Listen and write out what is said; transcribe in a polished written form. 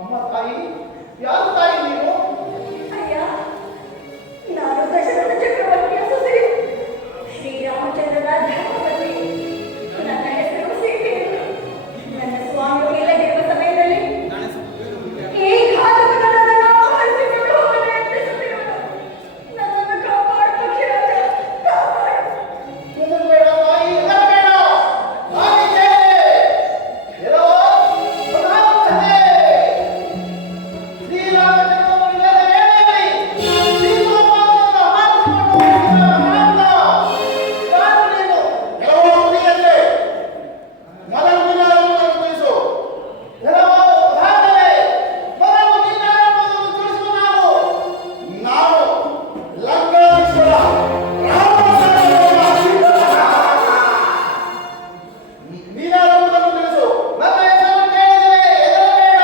ಅಮ್ಮ ತಾಯಿ, ಯಾರು ತಾಯಿ ನೀವು? ಅಯ್ಯ, ನಾನು ದಶರಥ ಚಕ್ರವರ್ತಿಯ ಸೊಸೆ, ಶ್ರೀರಾಮಚಂದ್ರನ ಧರ್ಮಪತ್ನಿ. ನನ್ನ ಹೆಸರು ಸೀತೆ. ನನ್ನ ಸ್ವಾಮಿಯು ಇಲ್ಲದಿರುವ ಸಮಯದಲ್ಲಿ ಈ ಘಾತಕನನ್ನು ಅಪಹರಿಸಿಕೊಂಡು ಹೋಗಲು ಯತ್ನಿಸುತ್ತಿರುವನು. ನನ್ನನ್ನು ಕಾಪಾಡು ಪಕ್ಷಿರಾಜ, ಕಾಪಾಡು. ಹೆದರಬೇಡ ತಾಯಿ, ಹೆದರಬೇಡ. ನಾನಿದ್ದೇನೆ. ಎಲ್ಲೋ ಸದಾನಂದನೇ. ಶ್ರೀರಾಮಚಂದ್ರನು ಇಲ್ಲದ ವೇಳೆಯಲ್ಲಿ ಸೀತಾಮಾತೆಯನ್ನು ಅಪಹರಿಸಿಕೊಂಡು ಹೋಗಿದ್ದ ಮಹಾತ್ಮ. ಯಾರು ನೀನು? ಎಲ್ಲವೂ ಮುಗಿಯಂತೆ. ಮೊದಲು ನೀನಾರೆಂಬುದನ್ನು ತಿಳಿಸು. ಎಲ್ಲವೂ ಹಾಗಲೇ ಮೊದಲು ನೀನಾರೆಂಬುದನ್ನು ತಿಳಿಸು. ನಾನು ಲಂಕಾಧೀಶ್ವರ ನೀನಾರೆಂಬುದನ್ನು ತಿಳಿಸು. ನನ್ನ ಹೆಸರು ಕೇಳಿದರೆ ಹೆದರಬೇಡ.